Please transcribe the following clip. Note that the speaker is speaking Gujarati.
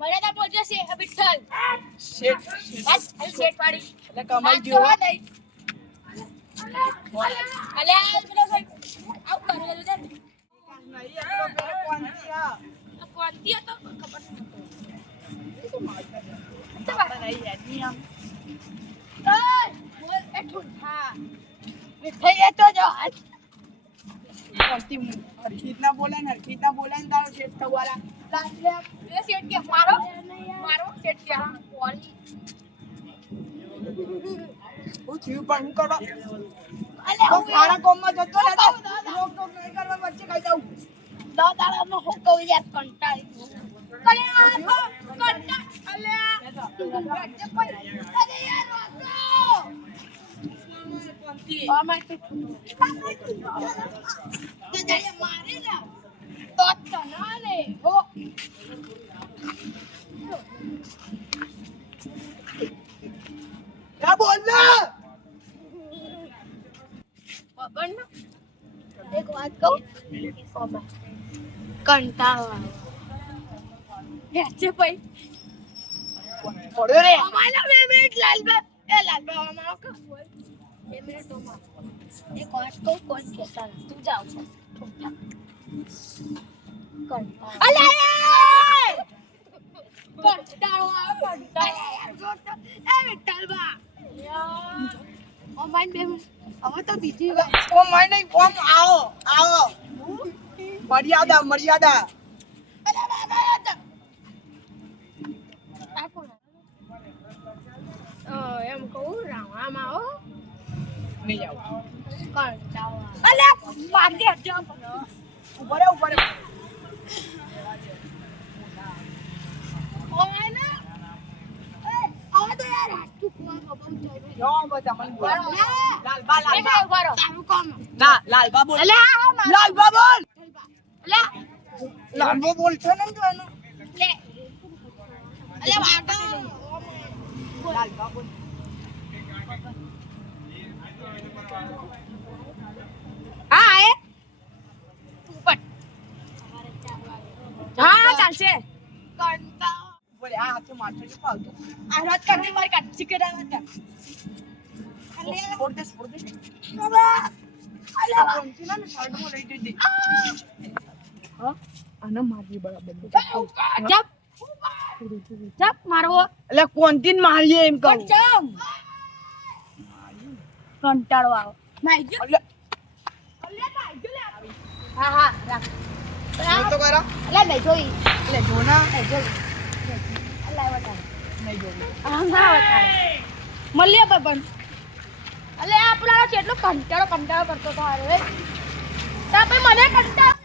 મને તો બોલજો છે વિઠ્ઠલ શેઠ બસ શેઠ વાળી એટલે કમાઈ ગયો અલે પેલો ભાઈ આવ કરે લે નહીં આટલો પેલો કોણથી આ કોણથી હતો ખબર નહીં યાની આમ બોલ એ ઠુઠા વિઠ્ઠલ એ તો જો કોણથી હરખીત ના બોલે ને તારો શેઠ થવાલા લાલે એ શેઠ કે મારો શેઠ કે કોલી હું થયું પણ હું કરવા અલે હું ખાના કોમમાં જતો રહેતો રોક ટોક નહીં કરવા વચ્ચે કહી દઉં દાદામાં હું કહું યાર કંટાળી અલે અલે યાર રોકો અમાર તો જાય મારે ના તો ના રે હો क्या बोलना પણ એક વાત કહું કંટાળો વેચે પઈ પડ્યો રે અમારા 2 મિનિટ લાલબા અમારો કા 2 મિનિટ ઓમાં એક વાત કહું કોણ કેતા તું જાવ કંટાળો અલે કંટાળો એ વિઠ્ઠલબા ઓમાઈન 2 મિનિટ હવે તો બીજી વાત ઓ માય નહીં ઓમ આવો મર્યાદા અરે બાબા આ કોણ એમ કહું રાવણામાં આવો નહીં જાવ કંટાળો અલે મારી હજો ઉપર ઓને એ આ તો યાર તું કોણ બબુ જો બધા મને બોલ લાલબા તારું કોમ ના લાલબા બોલ અલે આ લાલબા બોલ અલે લાલબા બોલ છે ને તું એનું લે અલે વાટો લાલબા બોલ હા એ ઉપર હા ચાલશે કંટાળો બોલે આ હાથે માથે જ પાવતો આ રાત કાઢી મારી કાચી કેડા હતા છોડ દે બાબા અલે કોણથી ના સાઈડમાં લઈ જઈ દે હા આને મારી બરાબર જપ મારવો એટલે કોણથી મારીએ એમ કહું ચમ કંટાળો આવો નાઈ ગયો એટલે અલે નાઈ ગયો લે હા રાખ હું તો કરા અલે નહીં જોઈ એટલે જો ના નહીં જોઈ અલે વટા નહીં જોયું હા વટા મળ્યા પણ અલે આપણા કેટલો કંટાળો કરતો તો અરે તા મને કંટાળો